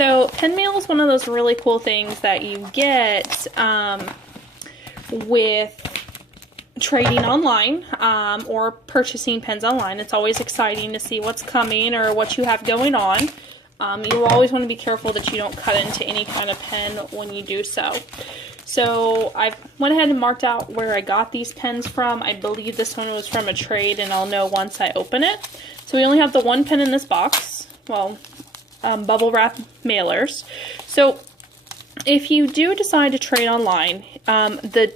So pen mail is one of those really cool things that you get with trading online or purchasing pens online. It's always exciting to see what's coming or what you have going on. You always want to be careful that you don't cut into any kind of pen when you do so. So I went ahead and marked out where I got these pens from. I believe this one was from a trade, and I'll know once I open it. So we only have the one pen in this box. Well, bubble wrap mailers. So if you do decide to trade online, the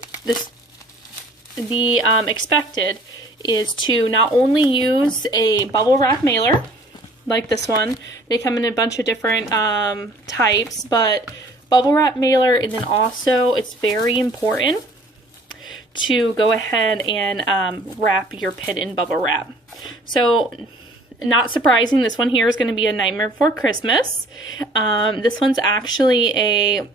expected is to not only use a bubble wrap mailer like this one. They come in a bunch of different types, but bubble wrap mailer, and then also it's very important to go ahead and wrap your pen in bubble wrap. So not surprising, this one here is going to be A Nightmare Before Christmas. This one's actually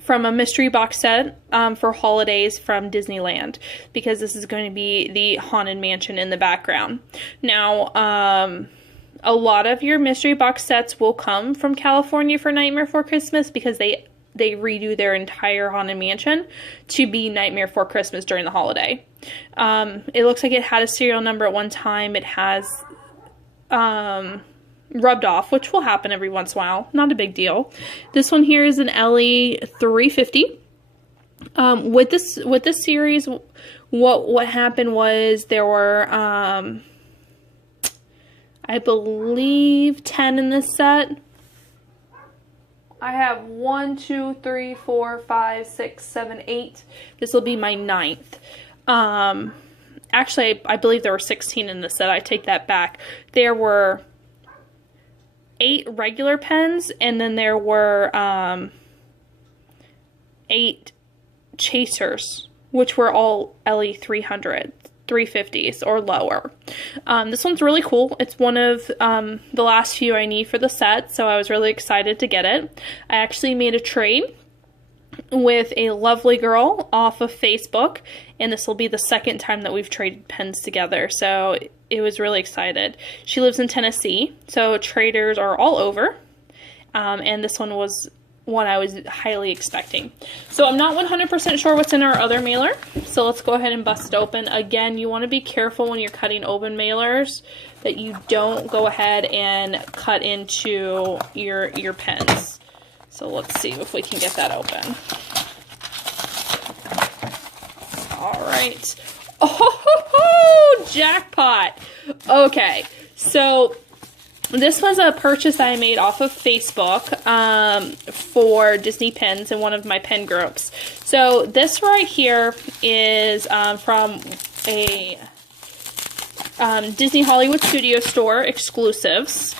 from a mystery box set for holidays from Disneyland, because this is going to be the Haunted Mansion in the background. Now, a lot of your mystery box sets will come from California for Nightmare Before Christmas, because they redo their entire Haunted Mansion to be Nightmare Before Christmas during the holiday. It looks like it had a serial number at one time. It has rubbed off, which will happen every once in a while. Not a big deal. This one here is an LE 350. With this series, what happened was there were I believe 10 in this set. I have 1, 2, 3, 4, 5, 6, 7, 8. This will be my 9th. Actually, I believe there were 16 in this set. I take that back. There were 8 regular pens, and then there were 8 chasers, which were all LE 350s or lower. This one's really cool. It's one of the last few I need for the set, so I was really excited to get it. I actually made a trade with a lovely girl off of Facebook, and this will be the second time that we've traded pens together, so it was really excited. She lives in Tennessee, so traders are all over, and this one was one I was highly expecting. So I'm not 100% sure what's in our other mailer, so let's go ahead and bust it open. Again, you want to be careful when you're cutting open mailers that you don't go ahead and cut into your pens. So let's see if we can get that open. All right. Oh, jackpot. Okay, so this was a purchase that I made off of Facebook for Disney pens in one of my pen groups. So this right here is from a Disney Hollywood Studio Store exclusives.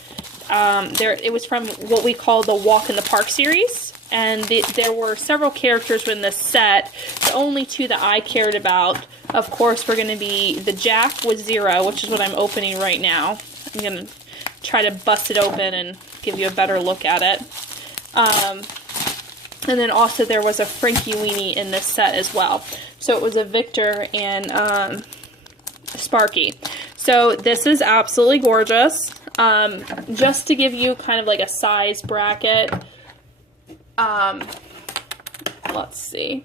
It was from what we call the Walk in the Park series, and there were several characters in this set. The only 2 that I cared about, of course, were going to be the Jack with Zero, which is what I'm opening right now. I'm going to try to bust it open and give you a better look at it. And then also there was a frankenweenie in this set as well. So it was a Victor and Sparky. So this is absolutely gorgeous. Just to give you kind of like a size bracket, let's see.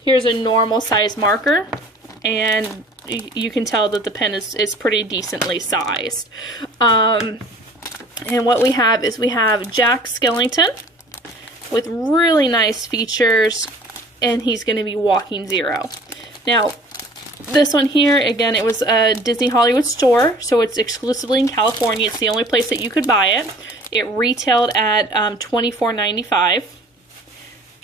Here's a normal size marker, and you can tell that the pen is pretty decently sized. And what we have is Jack Skellington with really nice features, and he's going to be walking Zero. Now, this one here, again, it was a Disney Hollywood store, so it's exclusively in California. It's the only place that you could buy it. It retailed at $24.95.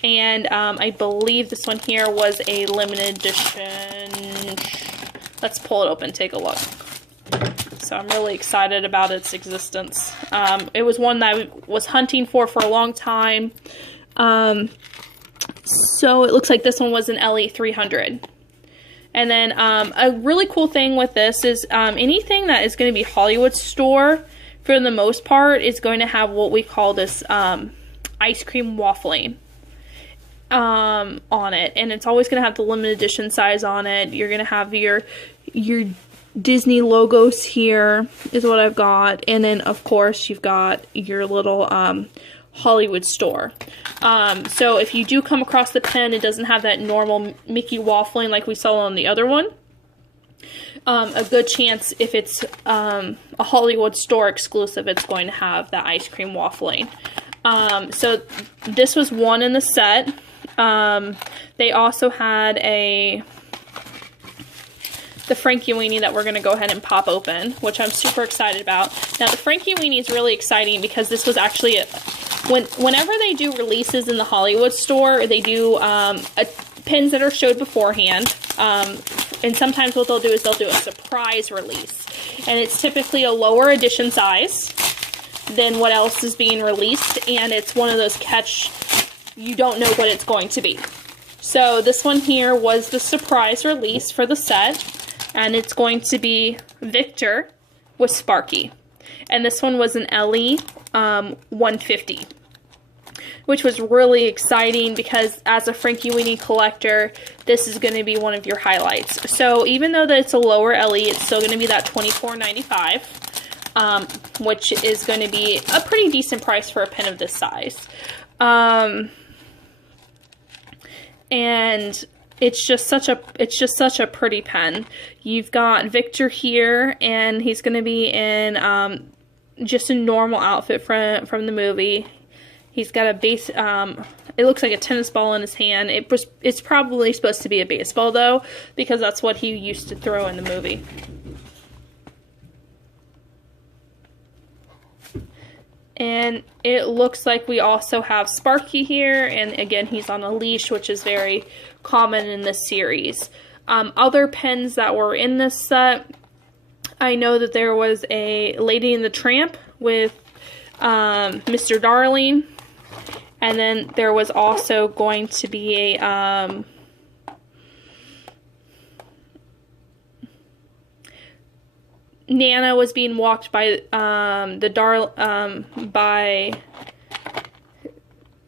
And I believe this one here was a limited edition. Let's pull it open and take a look. So I'm really excited about its existence. It was one that I was hunting for a long time. So it looks like this one was an LE 300. And then a really cool thing with this is anything that is going to be Hollywood store, for the most part, is going to have what we call this ice cream waffling on it. And it's always going to have the limited edition size on it. You're going to have your Disney logos here is what I've got. And then, of course, you've got your little Hollywood store. So if you do come across the pen, it doesn't have that normal Mickey waffling like we saw on the other one. A good chance if it's a Hollywood store exclusive, it's going to have that ice cream waffling. So this was one in the set. They also had the frankenweenie that we're going to go ahead and pop open, which I'm super excited about. Now, the frankenweenie is really exciting because this was actually, whenever they do releases in the Hollywood store, they do pins that are showed beforehand. And sometimes what they'll do is they'll do a surprise release. And it's typically a lower edition size than what else is being released. And it's one of those catch, you don't know what it's going to be. So this one here was the surprise release for the set. And it's going to be Victor with Sparky. And this one was an LE 150. Which was really exciting because as a frankenweenie collector, this is going to be one of your highlights. So even though that it's a lower LE, it's still going to be that $24.95, which is going to be a pretty decent price for a pen of this size. And it's just such a pretty pen. You've got Victor here, and he's going to be in just a normal outfit from the movie. He's got a base, it looks like a tennis ball in his hand. It's probably supposed to be a baseball, though, because that's what he used to throw in the movie. And it looks like we also have Sparky here, and again, he's on a leash, which is very common in this series. Other pens that were in this set, I know that there was a Lady and the Tramp with Mr. Darling. And then there was also going to be a Nana was being walked by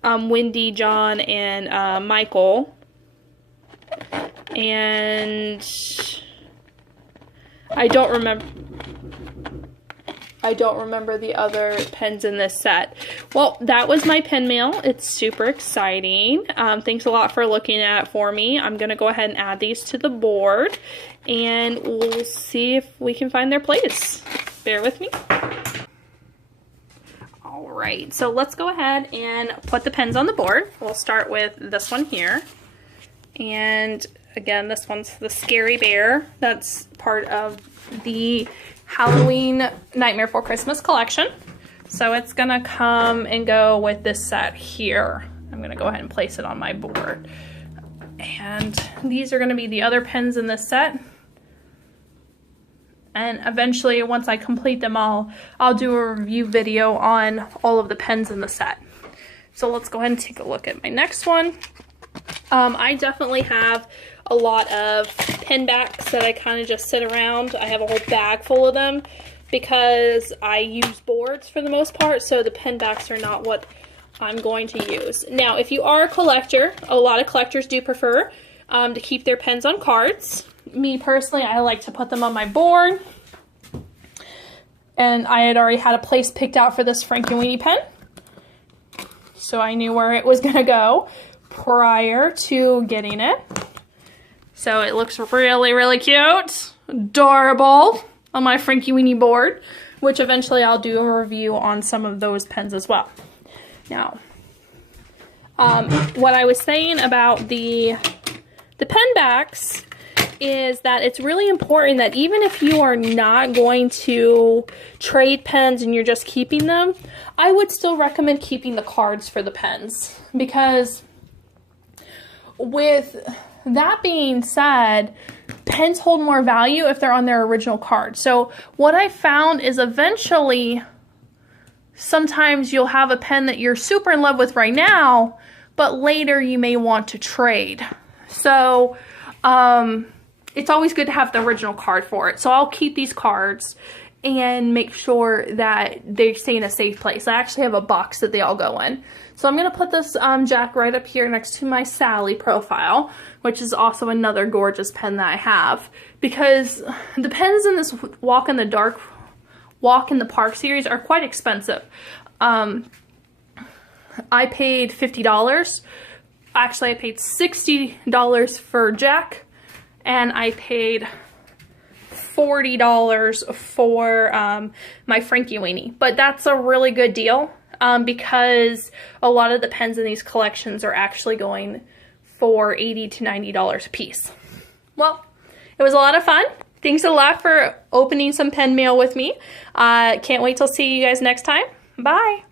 Wendy, John, and Michael. And I don't remember the other pens in this set. Well, that was my pen mail. It's super exciting. Thanks a lot for looking at it for me. I'm going to go ahead and add these to the board, and we'll see if we can find their place. Bear with me. Alright, so let's go ahead and put the pens on the board. We'll start with this one here. And again, this one's the Scary Bear. That's part of the Halloween Nightmare Before Christmas collection. So it's gonna come and go with this set here. I'm gonna go ahead and place it on my board. And these are gonna be the other pens in this set. And eventually, once I complete them all, I'll do a review video on all of the pens in the set. So let's go ahead and take a look at my next one. I definitely have a lot of pen backs that I kind of just sit around. I have a whole bag full of them because I use boards for the most part, so the pen backs are not what I'm going to use. Now, if you are a collector, a lot of collectors do prefer to keep their pens on cards. Me personally, I like to put them on my board. And I had already had a place picked out for this frankenweenie pen, so I knew where it was going to go prior to getting it. So it looks really, really cute, adorable on my frankenweenie board, which eventually I'll do a review on some of those pens as well. Now, what I was saying about the pen backs is that it's really important that even if you are not going to trade pens and you're just keeping them, I would still recommend keeping the cards for the pens, because with that being said, pens hold more value if they're on their original card. So what I found is eventually sometimes you'll have a pen that you're super in love with right now, but later you may want to trade. So it's always good to have the original card for it. So I'll keep these cards and make sure that they stay in a safe place. I actually have a box that they all go in. So I'm going to put this Jack right up here next to my Sally profile, which is also another gorgeous pen that I have, because the pens in this Walk in the Park series are quite expensive. I paid $50. Actually, I paid $60 for Jack, and I paid $40 for my frankenweenie. But that's a really good deal because a lot of the pens in these collections are actually going for $80 to $90 a piece. Well, it was a lot of fun. Thanks a lot for opening some pen mail with me. Can't wait till see you guys next time. Bye.